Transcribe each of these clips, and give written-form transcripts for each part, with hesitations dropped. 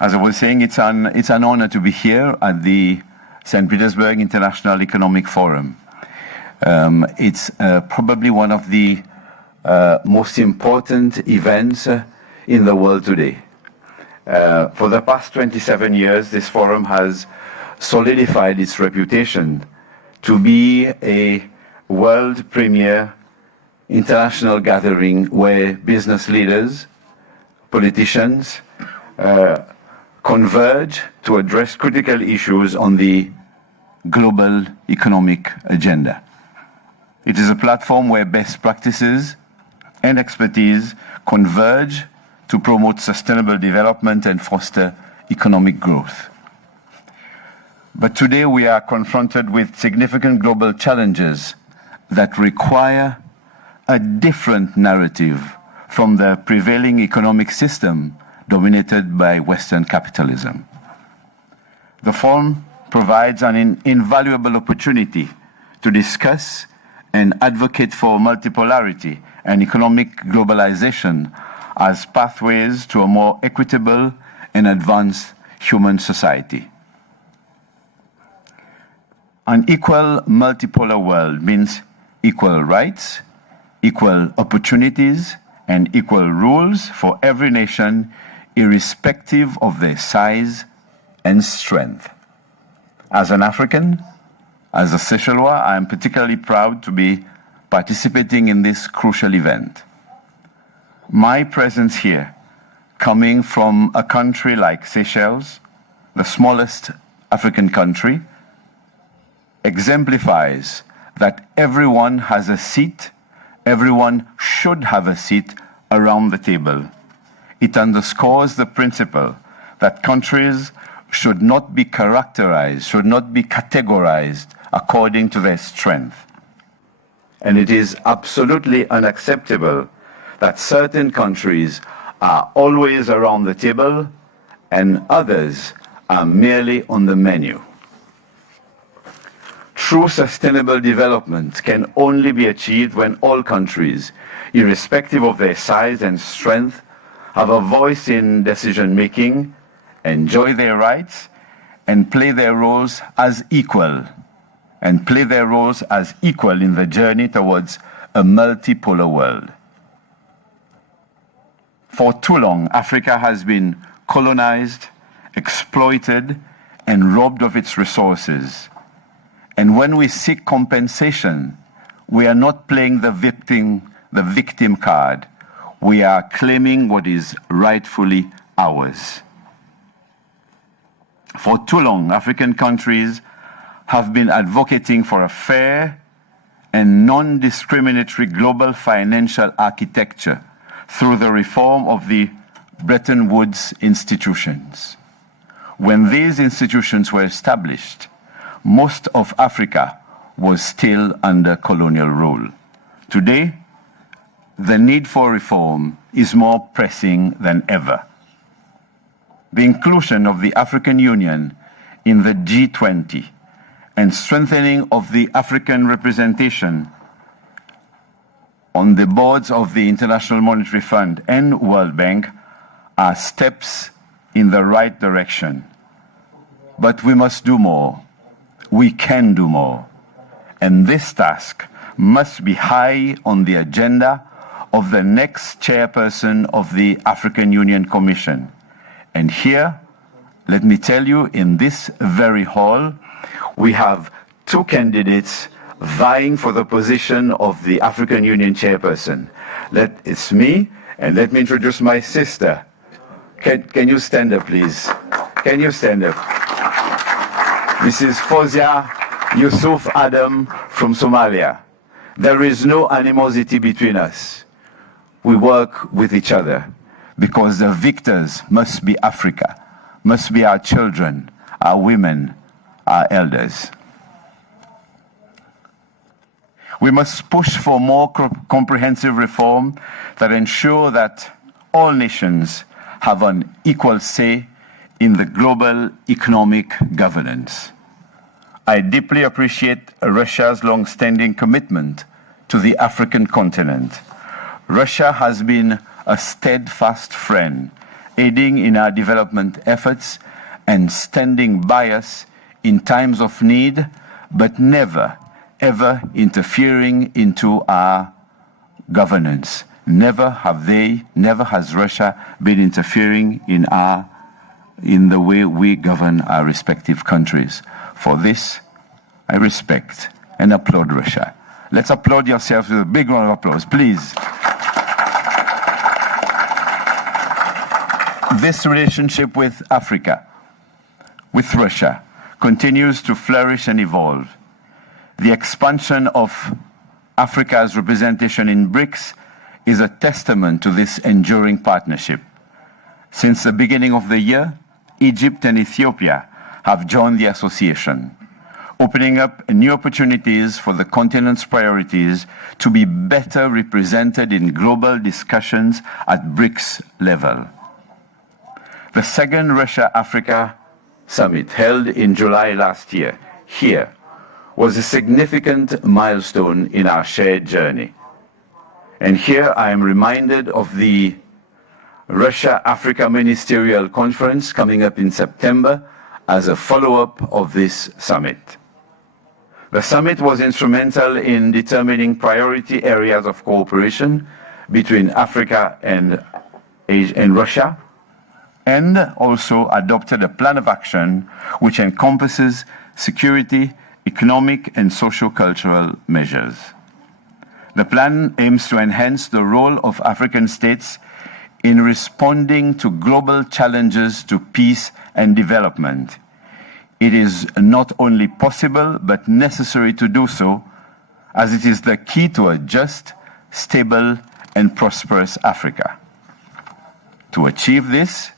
As I was saying, it's an honor to be here at the St. Petersburg International Economic Forum. It's probably one of the most important events in the world today. For the past 27 years, this forum has solidified its reputation to be a world premier international gathering where business leaders, politicians, converge to address critical issues on the global economic agenda. It is a platform where best practices and expertise converge to promote sustainable development and foster economic growth. But today we are confronted with significant global challenges that require a different narrative from the prevailing economic system dominated by Western capitalism. The forum provides an invaluable opportunity to discuss and advocate for multipolarity and economic globalization as pathways to a more equitable and advanced human society. An equal multipolar world means equal rights, equal opportunities, and equal rules for every nation, irrespective of their size and strength. As an African, as a Seychellois, I am particularly proud to be participating in this crucial event. My presence here, coming from a country like Seychelles, the smallest African country, exemplifies that everyone has a seat, everyone should have a seat around the table. It underscores the principle that countries should not be characterized, should not be categorized according to their strength. And it is absolutely unacceptable that certain countries are always around the table and others are merely on the menu. True sustainable development can only be achieved when all countries, irrespective of their size and strength, have a voice in decision-making, enjoy their rights, and play their roles as equal, in the journey towards a multipolar world. For too long, Africa has been colonized, exploited, and robbed of its resources. And when we seek compensation, we are not playing the victim card. We are claiming what is rightfully ours. For too long, African countries have been advocating for a fair and non-discriminatory global financial architecture through the reform of the Bretton Woods institutions. When these institutions were established, most of Africa was still under colonial rule. Today, the need for reform is more pressing than ever. The inclusion of the African Union in the G20 and strengthening of the African representation on the boards of the International Monetary Fund and World Bank are steps in the right direction. But we must do more. We can do more. And this task must be high on the agenda of the next chairperson of the African Union Commission. And here, let me tell you, in this very hall, we have two candidates vying for the position of the African Union chairperson. It's me, and let me introduce my sister. Can you stand up, please? Can you stand up? Mrs. Fozia Yusuf Adam from Somalia. There is no animosity between us. We work with each other because the victors must be Africa, must be our children, our women, our elders. We must push for more comprehensive reform that ensure that all nations have an equal say in the global economic governance. I deeply appreciate Russia's long-standing commitment to the African continent. Russia has been a steadfast friend aiding in our development efforts and standing by us in times of need, but never, ever interfering into our governance. Never has Russia been interfering in the way we govern our respective countries. For this, I respect and applaud Russia. Let's applaud yourselves with a big round of applause, please. This relationship with Africa, with Russia, continues to flourish and evolve. The expansion of Africa's representation in BRICS is a testament to this enduring partnership. Since the beginning of the year, Egypt and Ethiopia have joined the association, opening up new opportunities for the continent's priorities to be better represented in global discussions at BRICS level. The second Russia-Africa summit, held in July last year, here, was a significant milestone in our shared journey. And here I am reminded of the Russia-Africa Ministerial Conference coming up in September as a follow-up of this summit. The summit was instrumental in determining priority areas of cooperation between Africa and Russia, and also adopted a plan of action which encompasses security, economic, and socio-cultural measures. The plan aims to enhance the role of African states in responding to global challenges to peace and development. It is not only possible but necessary to do so, as it is the key to a just, stable, and prosperous Africa. To achieve this,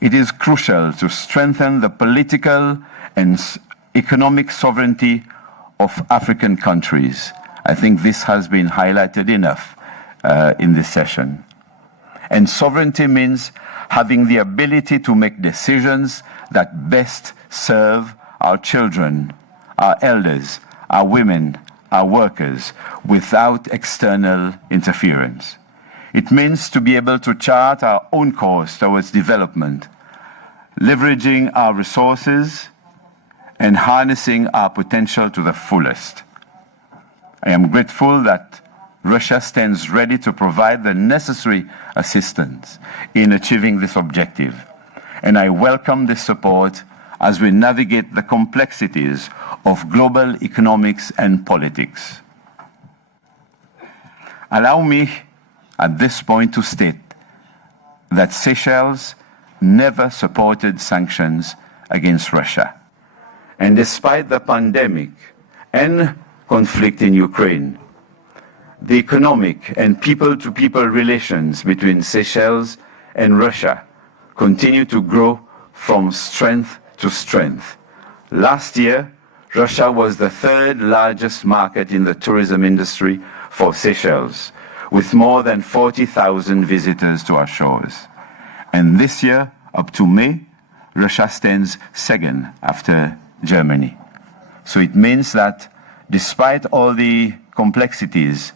it is crucial to strengthen the political and economic sovereignty of African countries. I think this has been highlighted enough in this session. And sovereignty means having the ability to make decisions that best serve our children, our elders, our women, our workers, without external interference. It means to be able to chart our own course towards development, leveraging our resources and harnessing our potential to the fullest. I am grateful that Russia stands ready to provide the necessary assistance in achieving this objective, and I welcome this support as we navigate the complexities of global economics and politics. Allow me at this point to state that Seychelles never supported sanctions against Russia. And despite the pandemic and conflict in Ukraine, the economic and people-to-people relations between Seychelles and Russia continue to grow from strength to strength. Last year, Russia was the third largest market in the tourism industry for Seychelles, with more than 40,000 visitors to our shores. And this year, up to May, Russia stands second after Germany. So it means that despite all the complexities,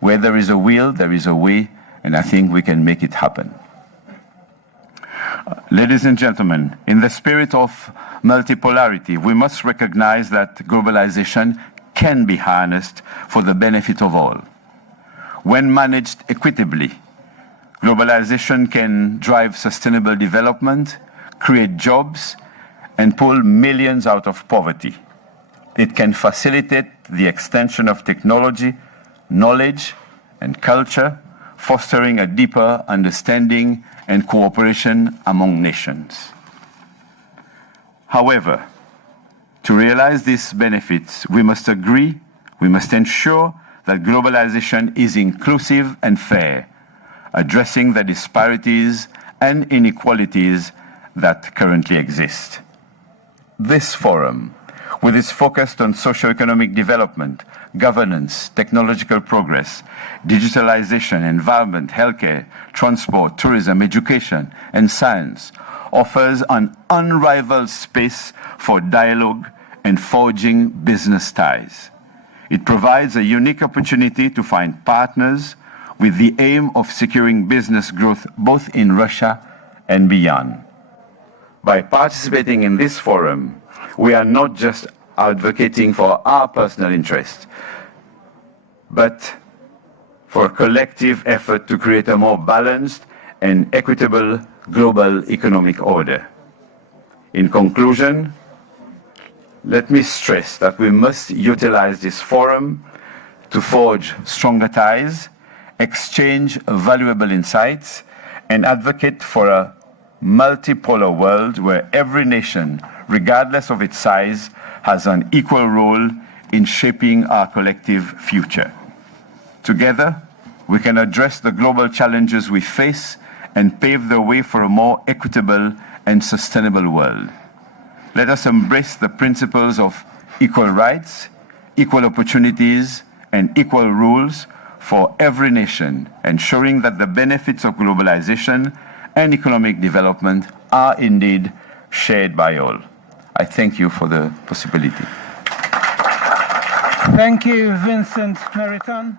where there is a will, there is a way, and I think we can make it happen. Ladies and gentlemen, in the spirit of multipolarity, we must recognize that globalization can be harnessed for the benefit of all. When managed equitably, globalization can drive sustainable development, create jobs, and pull millions out of poverty. It can facilitate the extension of technology, knowledge, and culture, fostering a deeper understanding and cooperation among nations. However, to realize these benefits, we must ensure that globalization is inclusive and fair, addressing the disparities and inequalities that currently exist. This forum, with its focus on socio-economic development, governance, technological progress, digitalization, environment, healthcare, transport, tourism, education, and science, offers an unrivaled space for dialogue and forging business ties. It provides a unique opportunity to find partners with the aim of securing business growth both in Russia and beyond. By participating in this forum, we are not just advocating for our personal interest, but for a collective effort to create a more balanced and equitable global economic order. In conclusion, let me stress that we must utilize this forum to forge stronger ties, exchange valuable insights, and advocate for a multipolar world where every nation, regardless of its size, has an equal role in shaping our collective future. Together, we can address the global challenges we face and pave the way for a more equitable and sustainable world. Let us embrace the principles of equal rights, equal opportunities, and equal rules for every nation, ensuring that the benefits of globalization and economic development are indeed shared by all. I thank you for the possibility. Thank you, Vincent Meriton.